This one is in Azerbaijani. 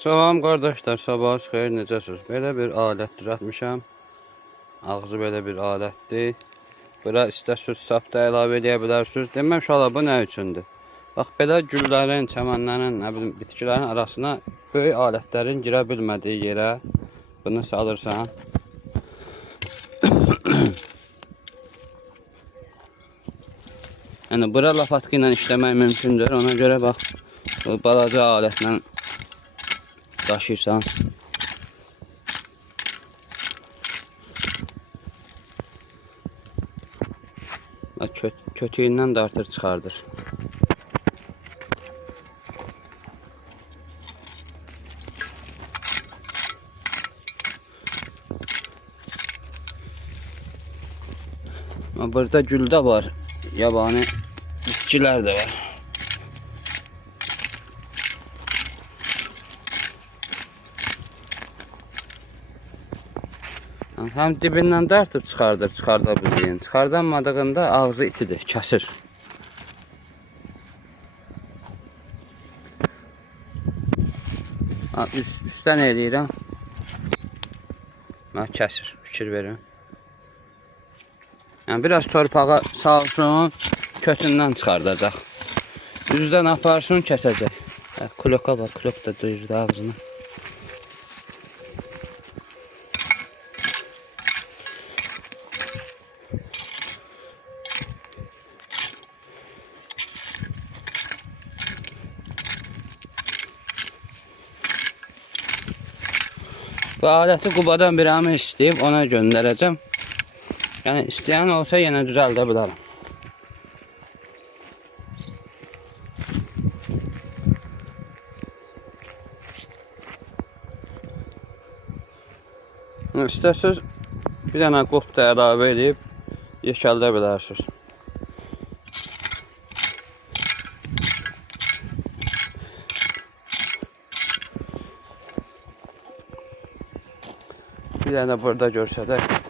Salam qardaşlar, sabahınız xeyir, necəsiniz? Belə bir alət düzəltmişəm. Ağzı belə bir alətdir. Bura istərsiniz sap da əlavə edə bilərsiniz. Deməm uşaqlar, bu nə üçündür? Bax, belə güllərin, çəmənlərin, nə bilim, bitkilərin arasına böyük alətlərin girə bilmədiyi yerə bunu salırsan. Yəni, bura lapatka ilə işləmək mümkündür. Ona görə bax, bu balaca alətlə daşıyırsan. Kötüyündən dartır, çıxardır. Burada gül də var, yabani bitkilər də var. Həm dibindən dartıb çıxarda bildiyin. Çıxardanmadığında ağzı itidir, kəsir. Üstdən eləyirəm. Kəsir, fikir verin. Yəni, biraz torpağa salsın, kötündən çıxardacaq. Üzdən aparsın, kəsəcək. Kloka var, klok da duyurdu ağzını. Bu aləti Qubadan bir əmi istəyib, ona göndərəcəm. Yəni, istəyən olsa yenə düzəldə bilərəm. İstərsiniz, bir dənə qop da əlavə edib, yekəldə bilərsiniz. Bir dənə burada görsədək.